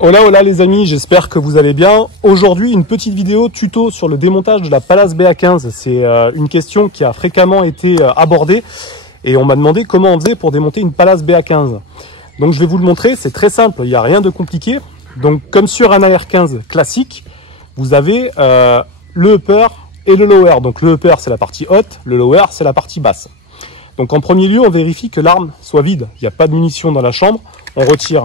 Hola hola les amis, j'espère que vous allez bien. Aujourd'hui une petite vidéo tuto sur le démontage de la Pallas BA15. C'est une question qui a fréquemment été abordée et on m'a demandé comment on faisait pour démonter une Pallas BA15. Donc je vais vous le montrer, c'est très simple, il n'y a rien de compliqué. Donc comme sur un AR15 classique, vous avez le upper et le lower. Donc le upper c'est la partie haute, le lower c'est la partie basse. Donc en premier lieu on vérifie que l'arme soit vide, il n'y a pas de munitions dans la chambre, on retire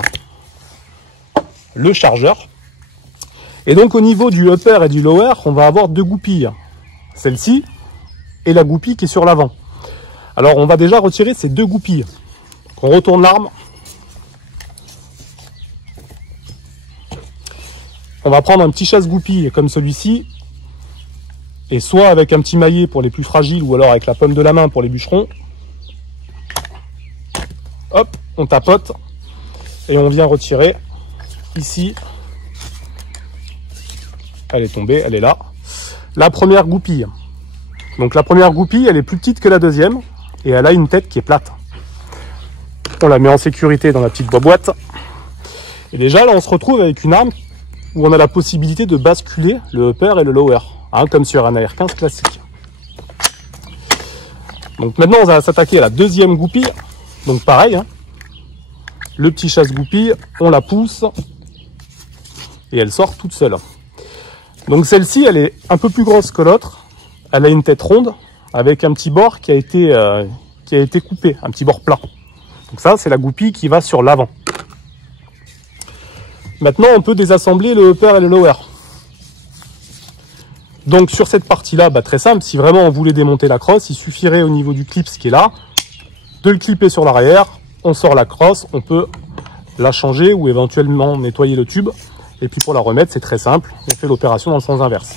le chargeur. Et donc au niveau du upper et du lower, on va avoir deux goupilles. Celle-ci et la goupille qui est sur l'avant. Alors on va déjà retirer ces deux goupilles. Donc, on retourne l'arme. On va prendre un petit chasse-goupille comme celui-ci. Et soit avec un petit maillet pour les plus fragiles ou alors avec la paume de la main pour les bûcherons. Hop, on tapote et on vient retirer. Ici, elle est tombée, elle est là. La première goupille. Donc la première goupille, elle est plus petite que la deuxième et elle a une tête qui est plate. On la met en sécurité dans la petite boîte. Et déjà là, on se retrouve avec une arme où on a la possibilité de basculer le upper et le lower, hein, comme sur un AR15 classique. Donc maintenant, on va s'attaquer à la deuxième goupille. Donc pareil, hein, le petit chasse-goupille, on la pousse. Et elle sort toute seule. Donc celle-ci, elle est un peu plus grosse que l'autre. Elle a une tête ronde avec un petit bord qui a été coupé, un petit bord plat. Donc ça, c'est la goupille qui va sur l'avant. Maintenant, on peut désassembler le upper et le lower. Donc sur cette partie-là, très simple, si vraiment on voulait démonter la crosse, il suffirait au niveau du clip, ce qui est là, de le clipper sur l'arrière. On sort la crosse, on peut la changer ou éventuellement nettoyer le tube. Et puis pour la remettre, c'est très simple, on fait l'opération dans le sens inverse.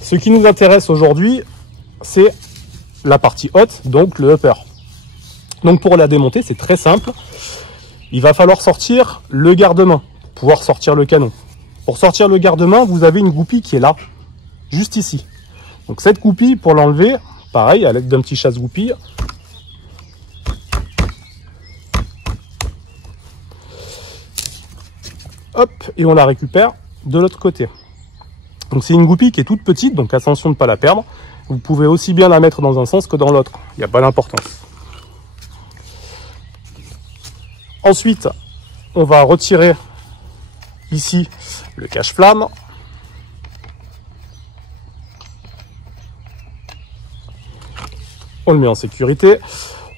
Ce qui nous intéresse aujourd'hui, c'est la partie haute, donc le upper. Donc pour la démonter, c'est très simple. Il va falloir sortir le garde-main, pour pouvoir sortir le canon. Pour sortir le garde-main, vous avez une goupille qui est là, juste ici. Donc cette goupille, pour l'enlever, pareil, à l'aide d'un petit chasse-goupille, hop, et on la récupère de l'autre côté. Donc c'est une goupille qui est toute petite, donc attention de ne pas la perdre. Vous pouvez aussi bien la mettre dans un sens que dans l'autre, il n'y a pas d'importance. Ensuite, on va retirer ici le cache-flamme. On le met en sécurité.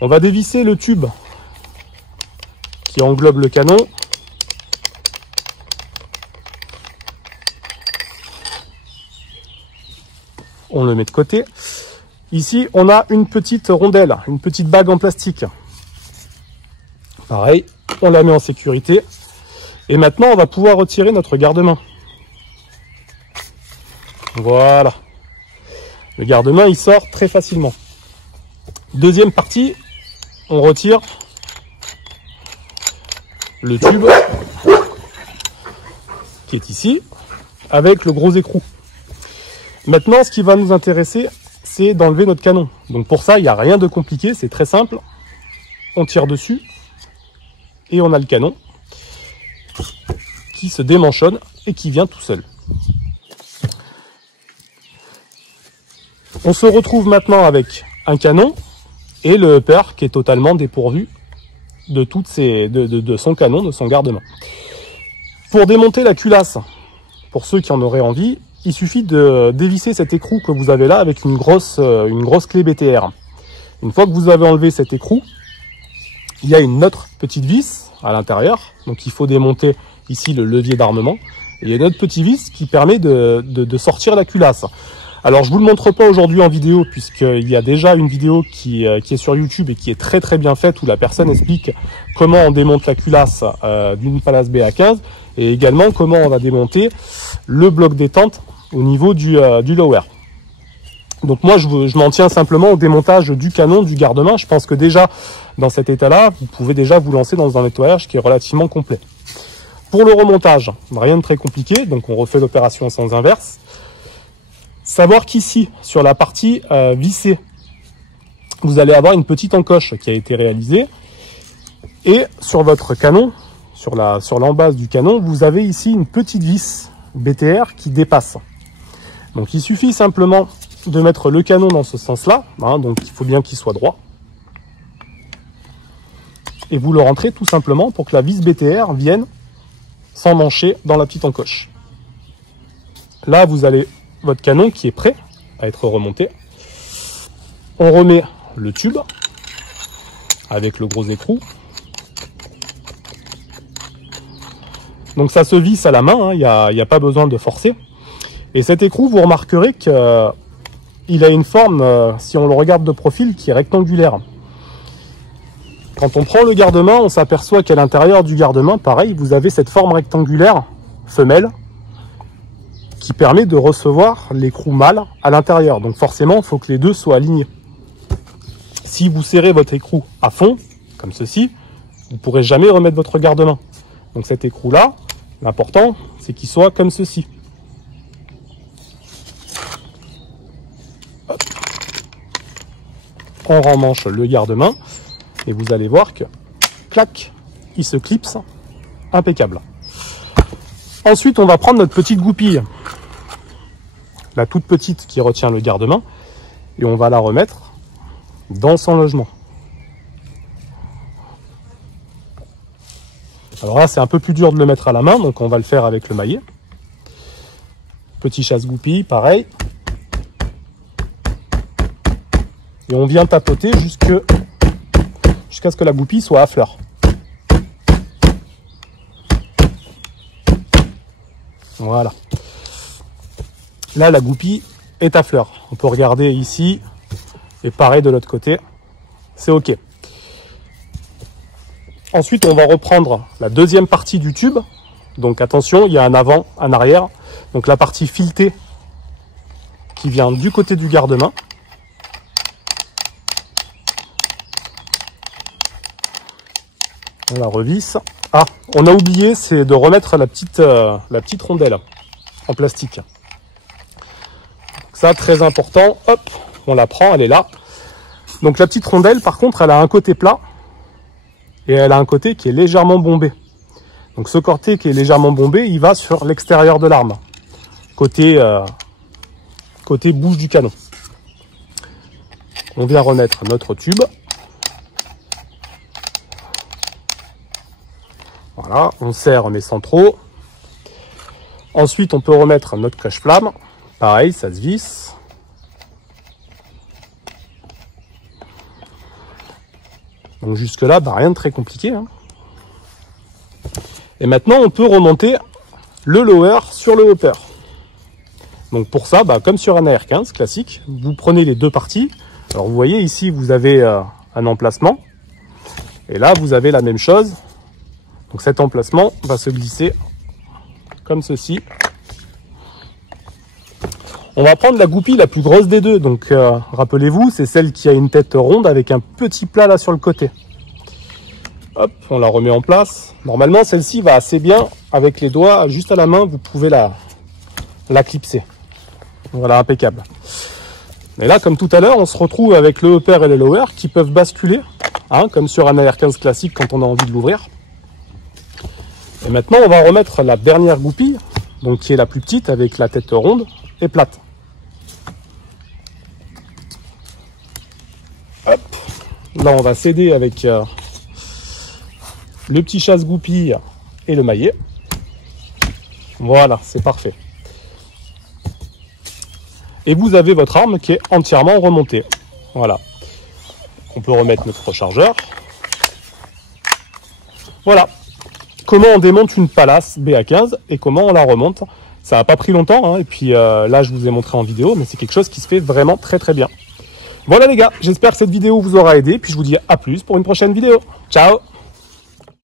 On va dévisser le tube qui englobe le canon. On le met de côté. Ici, on a une petite rondelle, une petite bague en plastique. Pareil, on la met en sécurité. Et maintenant, on va pouvoir retirer notre garde-main. Voilà. Le garde-main, il sort très facilement. Deuxième partie, on retire le tube qui est ici, avec le gros écrou. Maintenant, ce qui va nous intéresser, c'est d'enlever notre canon. Donc pour ça, il n'y a rien de compliqué, c'est très simple. On tire dessus et on a le canon qui se démanchonne et qui vient tout seul. On se retrouve maintenant avec un canon et le upper qui est totalement dépourvu de son canon, de son garde-main. Pour démonter la culasse, pour ceux qui en auraient envie, il suffit de dévisser cet écrou que vous avez là avec une grosse clé BTR. Une fois que vous avez enlevé cet écrou, il y a une autre petite vis à l'intérieur. Donc il faut démonter ici le levier d'armement. Il y a une autre petite vis qui permet de sortir la culasse. Alors je vous le montre pas aujourd'hui en vidéo puisqu'il y a déjà une vidéo qui est sur YouTube et qui est très très bien faite où la personne explique comment on démonte la culasse d'une Pallas BA15 et également comment on va démonter le bloc détente au niveau du lower. Donc moi je m'en tiens simplement au démontage du canon, du garde-main. Je pense que déjà dans cet état-là, vous pouvez déjà vous lancer dans un nettoyage qui est relativement complet. Pour le remontage, rien de très compliqué, donc on refait l'opération en sens inverse. Savoir qu'ici, sur la partie vissée, vous allez avoir une petite encoche qui a été réalisée. Et sur votre canon, sur l'embase du canon, vous avez ici une petite vis BTR qui dépasse. Donc il suffit simplement de mettre le canon dans ce sens-là, hein, donc il faut bien qu'il soit droit. Et vous le rentrez tout simplement pour que la vis BTR vienne s'emmancher dans la petite encoche. Là, vous avez votre canon qui est prêt à être remonté. On remet le tube avec le gros écrou. Donc ça se visse à la main, il n'y a pas besoin de forcer. Et cet écrou, vous remarquerez qu'il a une forme, si on le regarde de profil, qui est rectangulaire. Quand on prend le garde-main, on s'aperçoit qu'à l'intérieur du garde-main, pareil, vous avez cette forme rectangulaire femelle qui permet de recevoir l'écrou mâle à l'intérieur. Donc forcément, il faut que les deux soient alignés. Si vous serrez votre écrou à fond, comme ceci, vous ne pourrez jamais remettre votre garde-main. Donc cet écrou-là, l'important, c'est qu'il soit comme ceci. Hop. On remmanche le garde-main. Et vous allez voir que, clac, il se clipse, impeccable. Ensuite, on va prendre notre petite goupille, la toute petite qui retient le garde-main, et on va la remettre dans son logement. Alors là, c'est un peu plus dur de le mettre à la main, donc on va le faire avec le maillet. Petit chasse-goupille, pareil. Et on vient tapoter jusqu'à ce que la goupille soit à fleur. Voilà. Là, la goupille est à fleur. On peut regarder ici, et pareil de l'autre côté. C'est OK. Ensuite, on va reprendre la deuxième partie du tube. Donc attention, il y a un avant, un arrière. Donc la partie filetée qui vient du côté du garde-main. On la revisse. Ah, on a oublié, c'est de remettre la petite rondelle en plastique. Ça, très important. Hop, on la prend, elle est là. Donc la petite rondelle, par contre, elle a un côté plat et elle a un côté qui est légèrement bombé. Donc ce côté qui est légèrement bombé, il va sur l'extérieur de l'arme, côté bouche du canon. On vient remettre notre tube. Voilà, on serre mais sans trop. Ensuite, on peut remettre notre crèche-flamme. Pareil, ça se visse. Donc jusque là, rien de très compliqué, hein. Et maintenant, on peut remonter le lower sur le hopper. Donc pour ça, comme sur un AR-15 classique, vous prenez les deux parties. Alors vous voyez ici, vous avez un emplacement. Et là, vous avez la même chose. Donc cet emplacement va se glisser comme ceci. On va prendre la goupille la plus grosse des deux. Donc rappelez-vous, c'est celle qui a une tête ronde avec un petit plat là sur le côté. Hop, on la remet en place. Normalement, celle-ci va assez bien avec les doigts. Juste à la main, vous pouvez la clipser. Voilà, impeccable. Et là, comme tout à l'heure, on se retrouve avec le hopper et le lower qui peuvent basculer, hein, comme sur un AR-15 classique quand on a envie de l'ouvrir. Et maintenant, on va remettre la dernière goupille, donc qui est la plus petite avec la tête ronde et plate. Hop. Là, on va s'aider avec le petit chasse-goupille et le maillet. Voilà, c'est parfait. Et vous avez votre arme qui est entièrement remontée. Voilà. On peut remettre notre rechargeur. Voilà. Comment on démonte une Pallas BA15 et comment on la remonte. Ça n'a pas pris longtemps, hein, et puis là je vous ai montré en vidéo, mais c'est quelque chose qui se fait vraiment très très bien. Voilà les gars, j'espère que cette vidéo vous aura aidé, puis je vous dis à plus pour une prochaine vidéo. Ciao!